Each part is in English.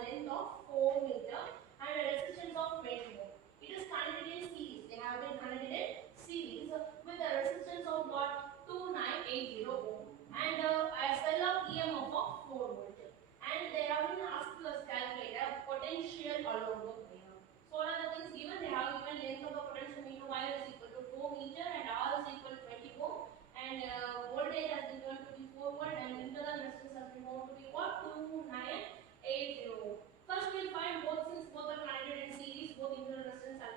a length of 4 meter and a resistance of 20 ohm. It is connected in series. They have been connected in series with a resistance of what 2980 ohm and a cell of EMF of 4 volt. And they have been asked to us calculate a potential along the wire. So what are the things given? They have given length of the potentiometer wire is equal to 4 meter and R is equal to 20 ohm and voltage has been given to be 4 volt and internal resistance has been given to be what 2980. First we will find both since both are connected in series, both internal resistance and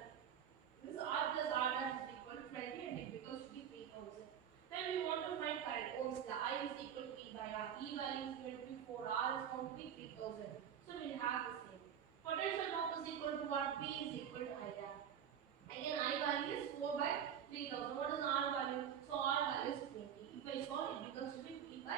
this R plus R dash is equal to 20 and it becomes to be 3000. Then we want to find current. Ohm's law. I is equal to E by R. E value is given to be 4. R is going to be 3000. So we will have the same. Potential drop is equal to what? P is equal to I R. Again, I value is 4 by 3000. What is R value? So R value is 20. If I solve, it becomes to be P by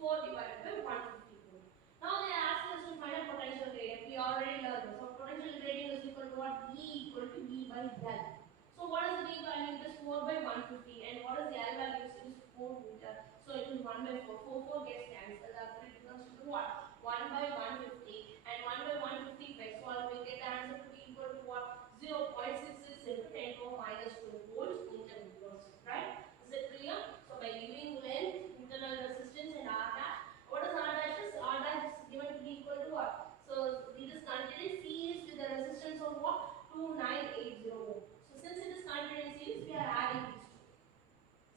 4 divided by 154. Now they ask us to find a potential gradient. We already learned this. So potential gradient is equal to what? E equal to V by L. So what is the V value? It is 4 by 150. And what is the L value? It is 4 meter. So it is 1 by 4. 4 gets cancelled. Therefore it becomes to be what? 1 by 150. And 1 by 150 by solve, we get the answer to be equal to what? 0.66 into 10 to minus 2 volts meter inverse. Right? Is it clear? So by giving length, internal resistance and R dash. What is R dash? R dash is given to be equal to what? So it is connected in series with the resistance of what? 2980 ohm. So since it is connected in series, we are adding these two.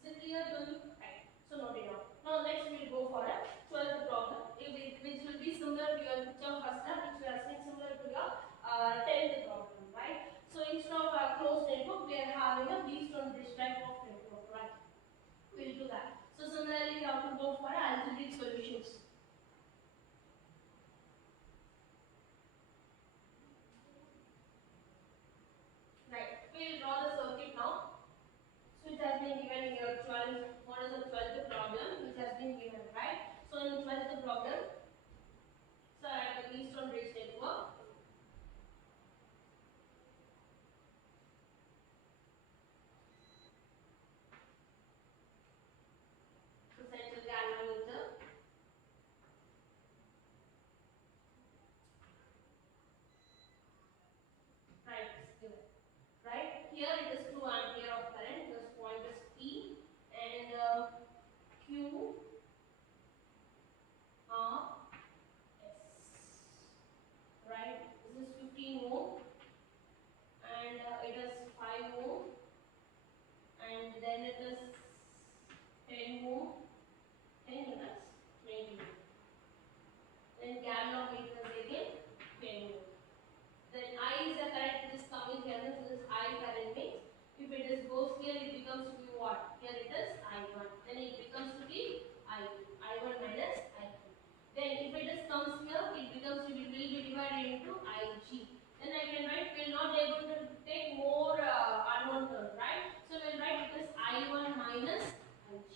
Is it clear to you? Right. So note it down. Now next we will go for a 12th problem, which will be similar to your picture first lab, which we are seeing similar to your 10th problem, right? So instead of a closed network, we are having a Wheatstone bridge type of network, right? We will do that. So similarly, we have to go for algebraic solutions. Right. We will draw the circuit now. So it has been given in your 12th, what is the 12th problem which has been given, right? So in 12th problem, so I have the Wheatstone bridge network. So central galvanometer, right, is given. Right, here it is 2 ampere of current, this point is P and Q R S. Right, this is 15 ohm and it is 5 ohm and then it is 10 ohm, 10 units, 20 ohm. Then galvanometer is again 10 ohm. Then I is the current, it is coming here, this is I current means if it is goes here, it becomes to be what? Here it is I1. Then it becomes to be I2. I1 minus I2. Then if it is comes here, it becomes to be, will be divided into Ig. Then I can write, we will not able to take more unknown terms, right? So we will write it is I1 minus Ig.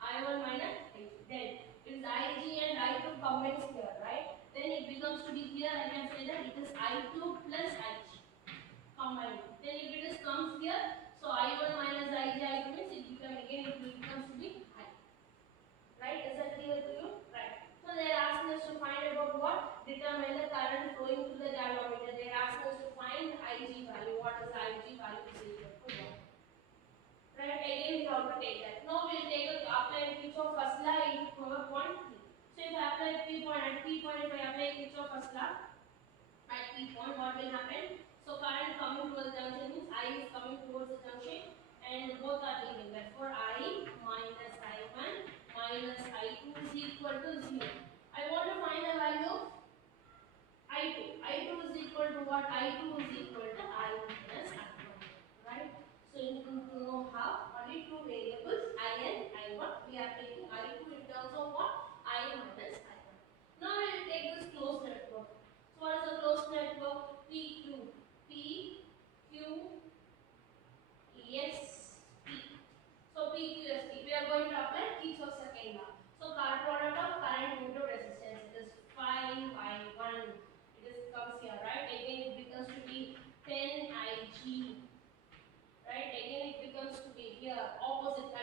I1 minus Ig. Then it is Ig and I2 combines here, right? Then it becomes to be here, I can say that it is I2 plus Ig combined. Then if it is comes here, so I1 minus Ig, I2 means it becomes again, it becomes to be I. Right? Is that clear to you? Right. So they are asking us to find about what? Determine the current flowing through the galvanometer. They are asking us to find Ig value. What is Ig value is equal to what? Right? Again we have to take that. Now we will take a apply Kirchhoff first law into power point P. So if I apply P point at P point, if I apply Kirchhoff first law at P point, what will happen? So current coming towards the junction means I is coming towards the junction and both are leaving. Therefore I minus I1 minus I2 is equal to 0. I want to find the value of I2. I2 is equal to what? I2 is equal to I minus I1. Right? So you need to know how only two variables I and I1. We are taking I2 in terms of what? I minus I1. Now we will take this closed network. So what is the closed network? PQ. P, Q, S, P. So PQSP. We are going to apply Kirchhoff's second law. So product of current into resistance. It is 5I1. It is comes here, right? Again it becomes to be 10 Ig. Right? Again it becomes to be here opposite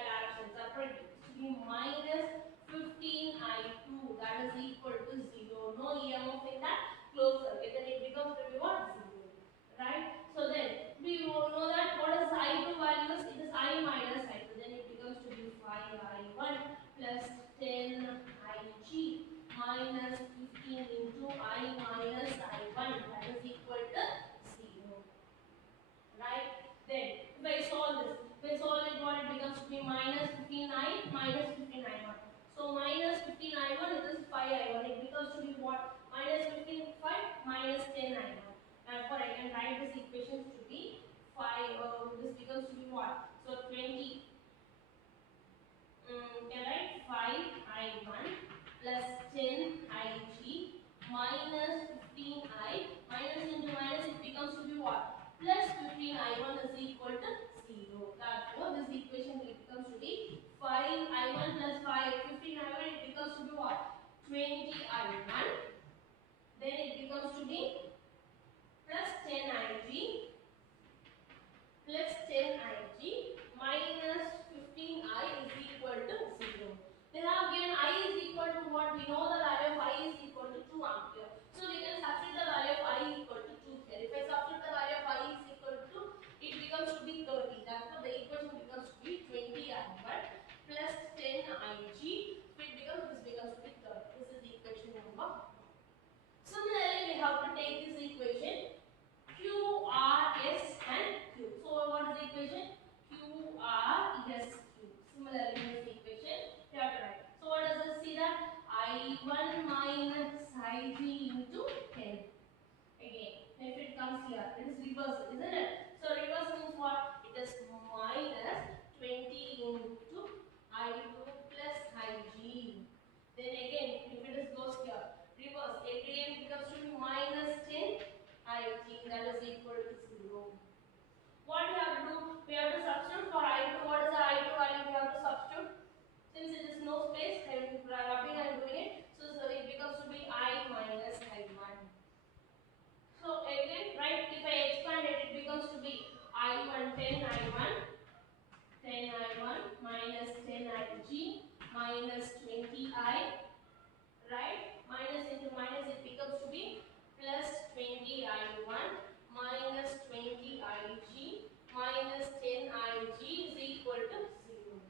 5i1, it becomes to be what? Minus 15, 5 minus 10i1. Therefore, I can write this equation to be 5, this becomes to be what? So 20, can write 5i1 plus 10ig minus 15i, minus into minus, it becomes to be what? Plus 15i1 is equal to 0. Therefore, this equation becomes to be 5i1 plus 15i1, it becomes to be what? 20i1. Then it becomes to be plus 10ig plus 10ig minus 15i is equal to 0. They have given I is equal to what? We know the value of I is equal to 2 ampere. So we can substitute the value of I is equal to 2 here. If I substitute the value of I is equal to 2, it becomes to be 30. Therefore, the equation becomes to be 20i1 plus 10ig. This becomes to be 30. This is the equation number 1. Similarly, we have to take this equation Q, R, S and Q. So what is the equation? Q, R, S, Q. Similarly, in this equation, we have to write. So what does this see that? I1 minus Ig into 10. Again, if it comes here, it is reversal, isn't it? So reversal means what? It is minus 20 into I2 plus Ig. Then again, if it is goes here, reverse, again becomes to be minus 10 Ig, that is equal to 0. What we have to do? We have to substitute for I2. What is the I2 value we have to substitute? Since it is no space, I am rubbing and doing it. So it becomes to be I minus I1. So again, right, if I expand it, it becomes to be I1, 10i1 minus 10ig minus 20i, right? Minus into minus, it becomes to be plus 20i1 minus 20ig minus 10ig is equal to 0.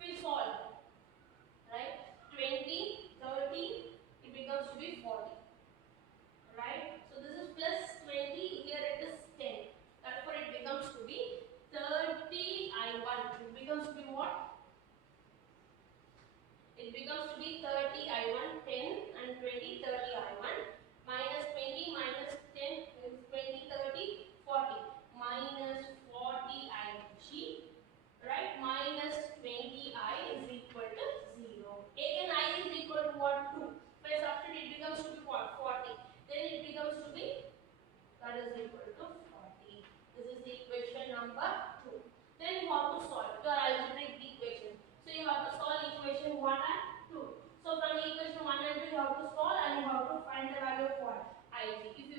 We solve, right? 20, 30, it becomes to be 40, right? So this is plus 20, here it is 10. Therefore, it becomes to be 30i1. It becomes to be what? It becomes to be 30i1, 10 and 20, 30i1 minus 20 minus 10 is 20, 30, 40 minus 40ig, right? Minus 20i is equal to 0. Again, I is equal to what? 2. By substitute, it becomes to be what? 40. Then it becomes to be, that is equal to 40. This is the equation number 2. Then you have to solve your algebraic equation. So you have to solve equation 1 and 2. So from equation 1 and 2, you have to solve and you have to find the value of what? Ig. If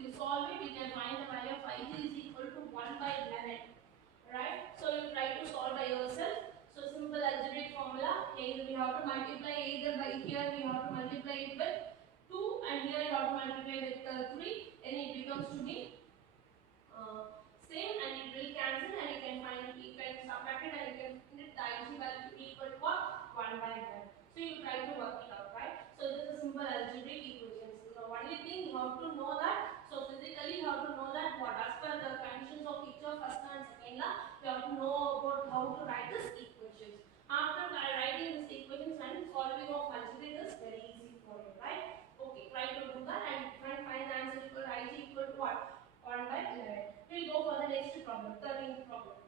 you solve it, you can find the value of Ig is equal to 1 by 11. Right? So you try to solve by yourself. So simple algebraic formula. Either we have to multiply either by here we have to multiply it with 2 and here you have to multiply with 3. Then it becomes to be same and it will cancel and you can find you can subtract it and you can find it the Ig value to be equal to what? 1 by 11. So you try to work it out, right? So this is simple algebraic equations. The only thing you have to know that, so physically you have to know that what as per the conditions of each of first and second law, you have to know about how to write this equations. After writing this equations and solving of algebra is very easy for you, right? Okay, try to do that and try to find the answer equal to Ig equal to what? 1 by 11. We'll go for the next problem, 13th problem.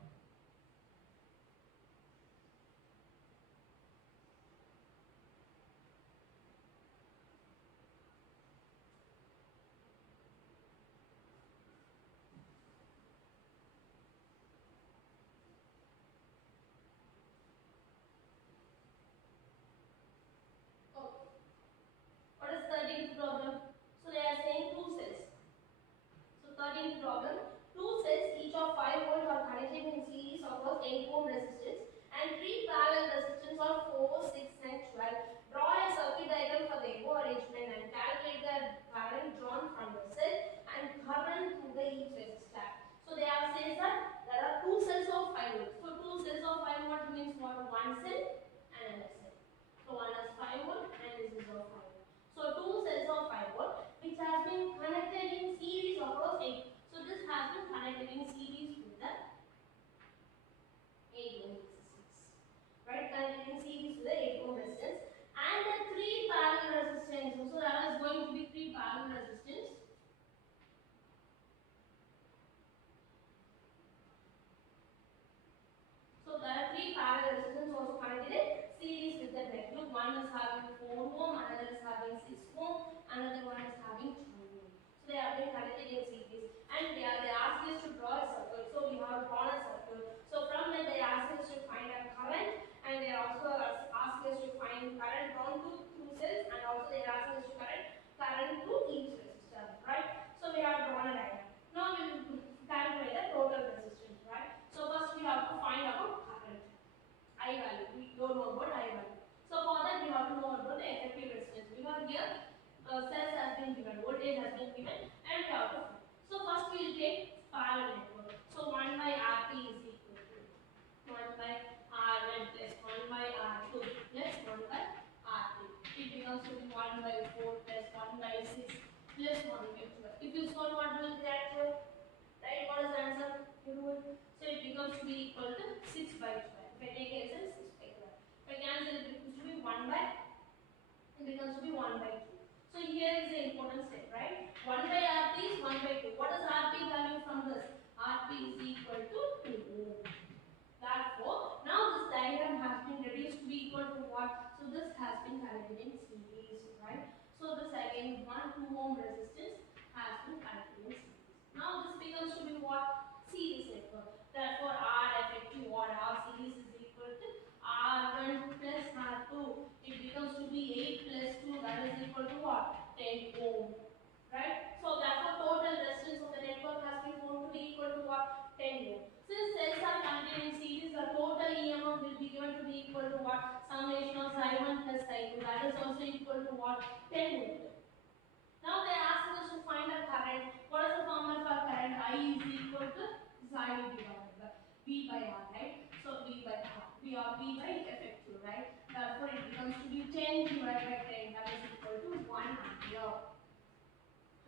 Okay. What is 13th problem? So they are saying two cells. So 13th problem, two cells each of 5 volts are connected in series across 8 ohm resistance and 3 parallel resistance of 4, 6 and 12. Draw a circuit diagram for the above arrangement and calculate the current drawn from the cell and current through the each resistor. So they have said that there are two cells of 5 volts. So two cells of 5 volts means what? One cell and another cell. So one is 5 volt and this is of 5 volt. So two cells of 5 volt which has been connected in series across 8. So this has been connected in series with the 8 ohm resistance. Right? Connected in series with the 8 ohm resistance and the 3 parallel they have been connected in series, and they asked us to draw a circle. So we have drawn a circle. So from that they asked us to find a current, and they also asked us to find current drawn to through cells, and also they asked us to current through each resistor, right? So we have drawn a diagram. Now we will calculate the total resistance, right? So first we have to find about current, I value. We don't know about I value. So for that we have to know about the effective resistance. We have here cells has been given, voltage has been given, and we have to find. So first we will take parallel network. So 1 by Rp is equal to 1 by R1 plus 1 by R2 plus 1 by R3. It becomes to be 1 by 4 plus 1 by 6 plus 1 by 12. If you solve, what will get here? Right? What is the answer? So it becomes to be equal to 6 by 12. If I take LCM, 6 by 12. If I cancel, it becomes to be 1 by, it becomes to be 1 by 2. So here is the important step, right? 1 by Rp is 1 by 2. What is Rp value from this? Rp is equal to 2 ohm. Therefore, now this diagram has been reduced to be equal to what? So this has been connected in series, right? So this again 2 ohm resistance has been connected in series. Now this becomes to be what? Series network. Therefore, R effective or R series is equal to R1 plus R2. It becomes to be 8 plus 2, that is equal to what? 10 ohm. Right? So therefore, total resistance of the network has been found to be equal to what? 10 ohm. Since cells are connected in series, the total EMF will be given to be equal to what? Summation of I1 plus I2. That is also equal to what? 10 ohm. Now they ask us to find a current. What is the formula for current? I is equal to Zi divided by V by R, right? So V by R. We are V by effective, right? Therefore it becomes to be 10 divided by 10. That is equal to 1 ampere.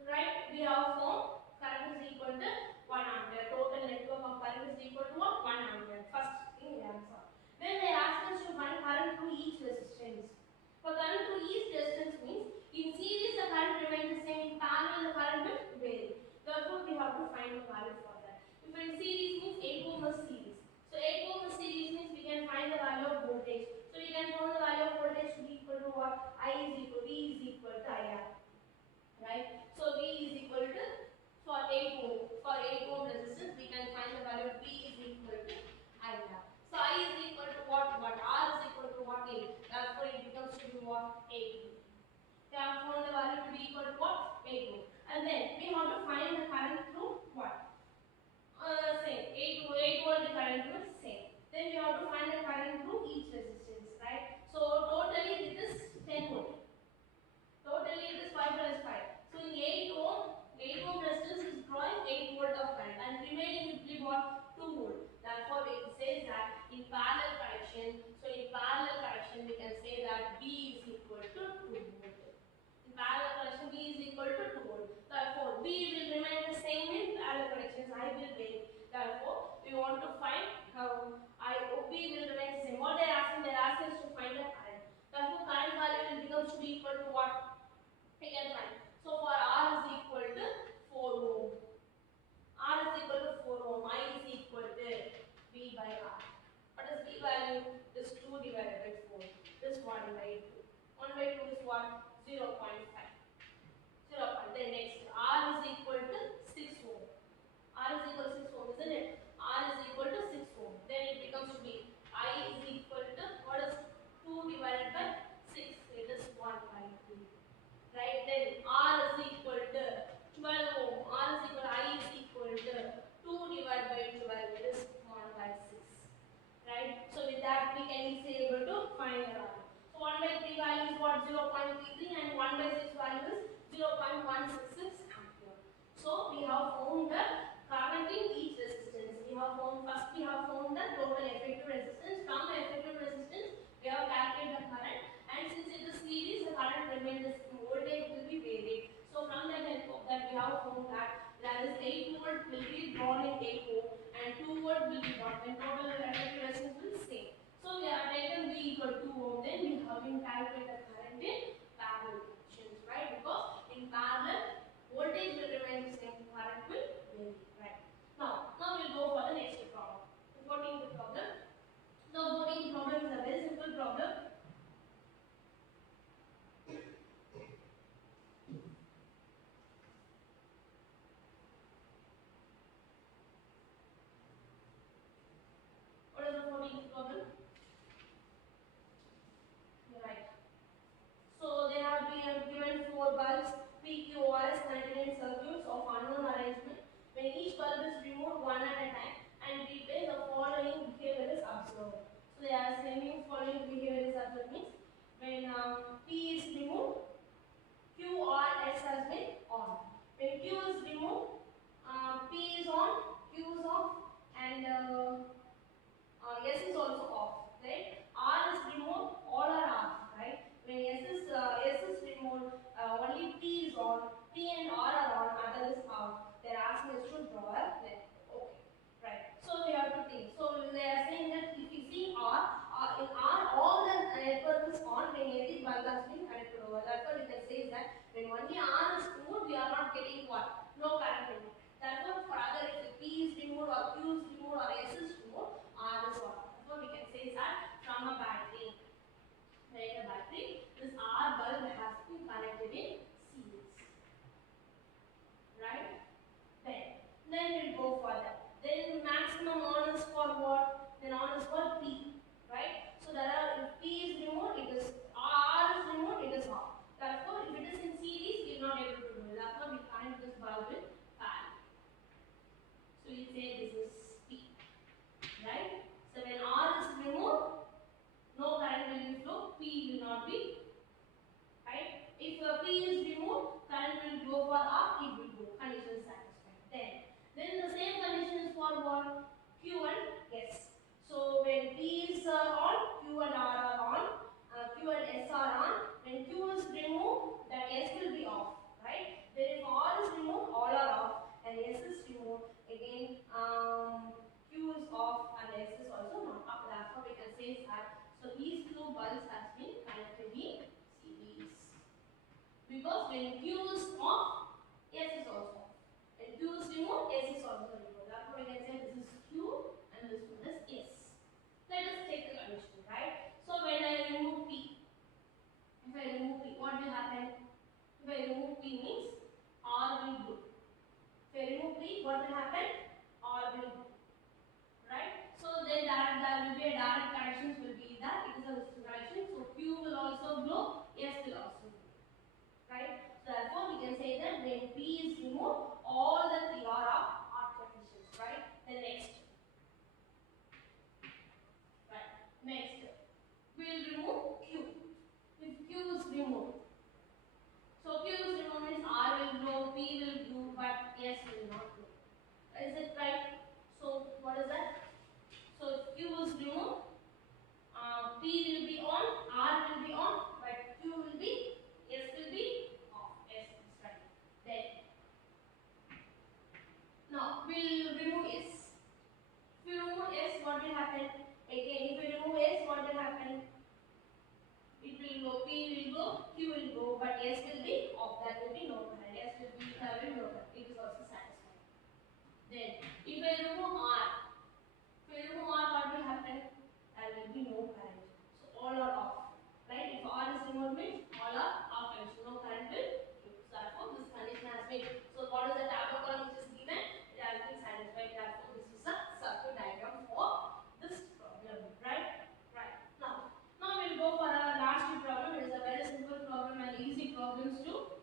Right? We have found current is equal to 1 ampere. Total network of current is equal to what? 1 ampere. First thing we answer. Then they ask us to find current through each resistance. For current through each resistance means in series the current remains the same, in parallel the current will vary. Therefore we have to find the value for that. If in series means 8 ohm is series. So 8 ohm is series means we can find the value of voltage. So we can find the value of voltage to be equal to what? I is equal to V is equal to IR. Right? So V is equal to, for 8 ohm, resistance we can find the value of V is equal to IR. So I is equal to what? R is equal to what? 8. Therefore it becomes to be what? 8. We have found the value to be equal to what? 8 ohm. And then we have to find the current through what? Same. 8 volt the current through same. Then we have to find the current through each resistance, right? So totally it is 10 volt. Totally it is 5 plus 5. So in 8 ohm resistance is drawing 8 volt of current, and remaining will be what? 2 volt. Therefore we can say that in parallel connection, we can say that V is equal to 2 volt. In parallel connection V is equal to 2 volt. Therefore V will remain the same in parallel connections. I will vary. Therefore we want to find how V will remain the same. What they are asking? They are asking us to find the current. Therefore current value will become to be equal to what? We can find. So for R is equal to 4 ohm. R is equal to 4 ohm. I is equal to V by R. What is V value? This 2 divided by 4. This 1 by 2. 1 by 2 is what? 0 0.5. 0. Then next R is equal to 6 ohm. R is equal to 6 ohm, isn't it? R is equal to 6 ohm. Then it becomes to be I is equal to what is 2 divided by 6? It is 1 by 2. Right? Then R is equal to 12 ohm. R is equal to I is equal to 2 divided by 12. It is 1 by 6. Right? So with that we can easily able to find the value. So 1 by 3 value is what? 0.33, and 1 by 6 value is 0.166 ampere. So we have found the current in each resistance. We have found the total effective resistance. From the effective resistance we have calculated the current, and since it is series the current remains the same, voltage will be varied. So from that we have found that is 8 volt will be drawn in 8 ohm and 2 volt will be drawn when total effective resistance will be same. So we have taken V equal to 2 ohm, then we have been calculated the current in parallel connections, right? Because in parallel voltage will remain the same, current will vary, right? Now we'll go for the next problem. 14th problem. P is removed, Q or S has been on. When Q is removed, P is on, Q is off, and S is also off. Right? R is removed, all are off. Right? When S is removed, only P is on, P and R are on, other is off. They are asking us to draw a network. Okay. Right. So we have to think. So they are saying that if you see R, in R all the network is on when every bulb has been connected over. Therefore, you can say that when only R is removed, we are not getting what? No current input. Therefore, for other if P is removed or Q is removed or S is removed, R is on. Therefore, we can say that from a battery. Like a battery, this R bulb has been connected in series. Right? Then we'll go further. Then maximum on is for what? Then on is for P. Right? So there are, if P is removed, it is R is removed, it is off. Therefore, if it is in series, we are not able to do it. Therefore, we connect this bulb with parallel. So we say this is P. Right? So when R is removed, no current will be flow, P will not be. Right? If P is removed, current will go for R, it will go. Condition satisfied. Then the same condition is for what? Q and S. So when P is on, Q and R are on, Q and S are on. When Q is removed, that S will be off. Right? Then if R is removed, all are off, and S is removed, again Q is off and S is also not off. Therefore, we can say that. So these two bulbs has been connected in series. Because when Q is off, S is also off. When Q is removed, S is also removed. Therefore, we can say this is Q and this one is S. Let us take the condition, right? So when I remove P, if I remove P, what will happen? If I remove P means R will go. If I remove P, what will happen? R will go. Right? So then there will be a direct connections will be that it is a resistor connection. So Q will also blow, S will also blow. Right? So therefore we can say that when P is removed, all the three are odd conditions. Right? Then next. Right. Next. We will remove Q. If Q is removed. So Q is removed means R will grow, P will grow, but S will not grow. Is it right? So what is that? So Q is removed, P will be on, R will be on, but Q will be, S will be off. S is right. Then now we'll remove S. If you remove S, what will happen? Again, if you remove S, what will happen? It will go, P will go, Q will go, but S will be off. That will be no current. S will be having no current. It is also satisfied. Then, if I remove R, what will happen? There will be no current. So all are off. Right? If R is removed means all are off and so no current will give. So therefore this condition has been. So what is the tableau column which is given? It has been satisfied. Therefore this is a circuit diagram for this problem. Right? Right. Now we'll go for our last problem. It is a very simple problem and easy problems too.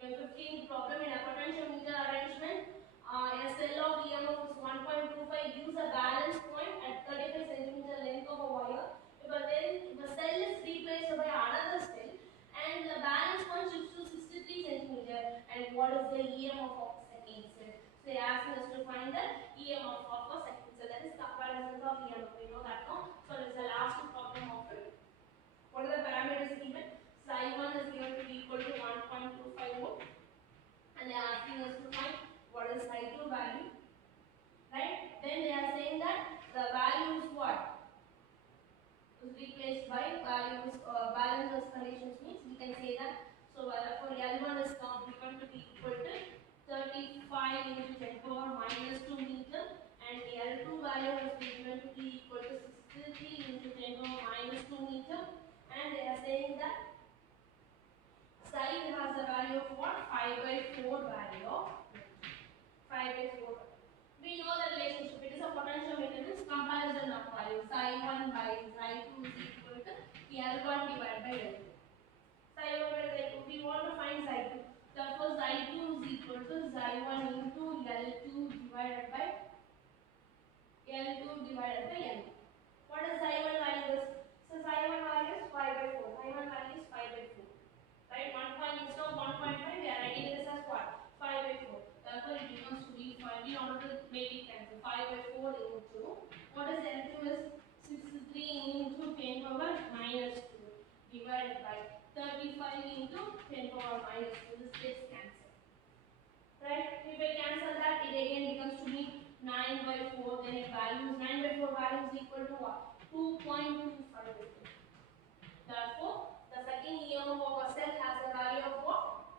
A 15th problem in a potentiometer arrangement. A cell of EMF is 1.25 gives a balance point at 35 centimeter length of a wire. If a cell is replaced by another cell and the balance point shifts to 63 centimeter, and what is the EMF of the second cell? So they ask us to find the EMF of a second cell. That is comparison of EMF. We know that now. So it is the last problem of it. What are the parameters given? Psi1 is given to be equal to 1.25 volt, and they are asking us to find what is Psi2 value. Right? Then they are saying that the value is what? Is replaced by values, balance conditions means we can say that. So for L1 is given to be equal to 35 into 10 power minus 2 meter, and L2 value is given to be equal to 63 into 10 power minus 2 meter, and they are saying that psi has a value of what? 5/4 value of 5/4. We know the relationship. It is a potentiometer means comparison of value. Psi1 by psi2 is equal to L1 divided by L2. Psi1 by psi2. We want to find psi2. Therefore, psi2 is equal to psi1 into L2 divided by L2 divided by L2. What is psi1 value? So psi1 value is 5/4. Psi1 value 2.25 volt. Therefore, the second EMF of a cell has a value of what?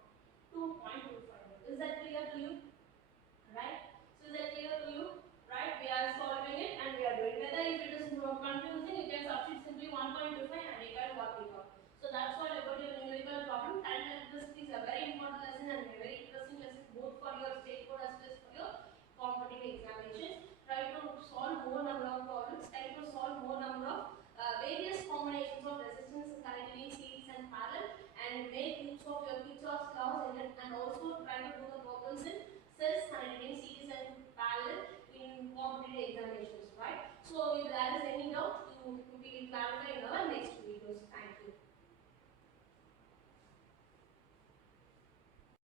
2.25 volt. Is that clear to you? Right? So is that clear to you?